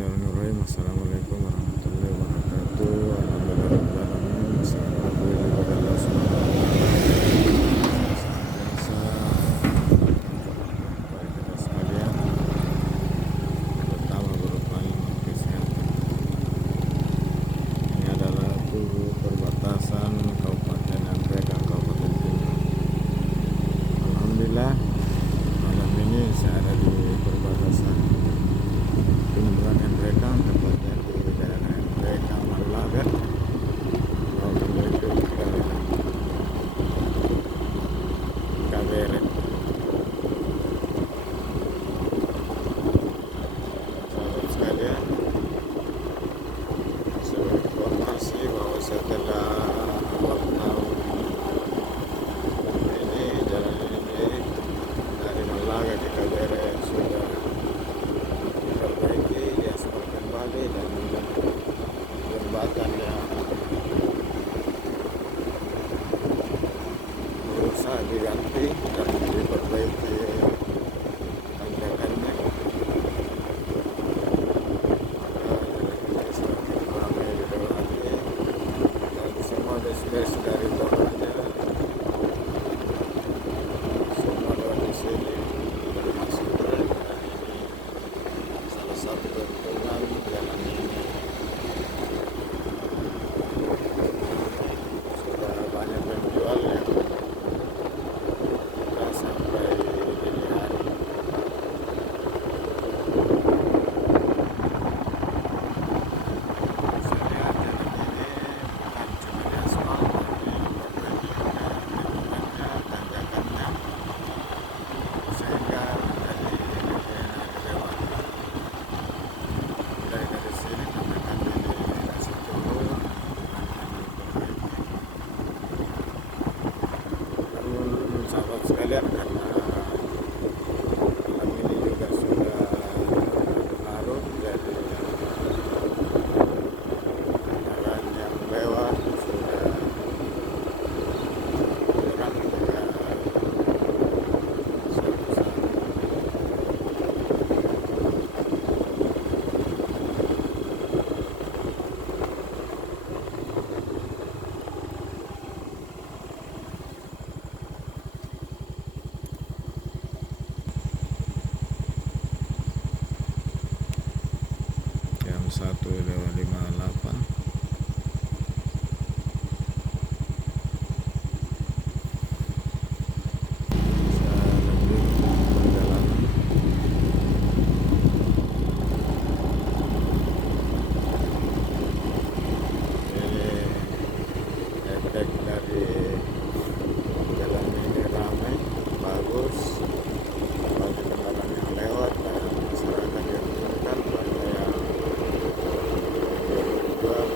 Bismillahirrahmanirrahim. Assalamualaikum warahmatullahi wabarakatuh. Alhamdulillahirrahmanirrahim. Assalamualaikum warahmatullahi kita sekalian, terutama berupa kesehatan. Ini adalah tubuh perbatasan Kabupaten Anggrek dan Kabupaten Pinang. Alhamdulillah, malam ini saya ada di perbatasan Timbulan Anggrek, tepatnya di daerah Anggrek, Malaga, mau menuju ke Kaberek. Sahabat sekalian, sebuah informasi bahwa setelah lockdown ini, jalan ini dari Malaga ke Kaberek sudah diperbaiki, diaspal kembali, dan jembatan yang berusaha diganti dan diperbaiki tanjakannya. Maka jalan ini semakin ramai dilewati dan semua des-des dari bawahnya semua lewat di sini, termasuk mereka. Salah satu keuntungan jalan ini sudah banyak penjual yang buka sampai dini hari. Saya lihat jalan ini bukan cuma diaspal, tapi diperbaiki juga lingkungannya, tanjakannya, sehingga menjadi lebih enak dilewati. Dari sini kami akan kasih dulu namun sahabat sekalian, karena malam ini juga sudah larut, jadi kendaraan yang lewat sudah kurang hingga suatu saat. Jam 1:58. Bisa lanjut perjalanan. Ini efek dari jalan ini ramai, bagus bagi kendaraan yang lewat dan masyarakat yang diturunkan, banyak yang berjual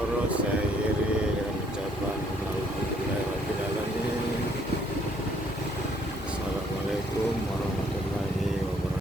Koro saya iri dengan ucapan alhamdulillahirabbil alamin. Assalamualaikum warahmatullahi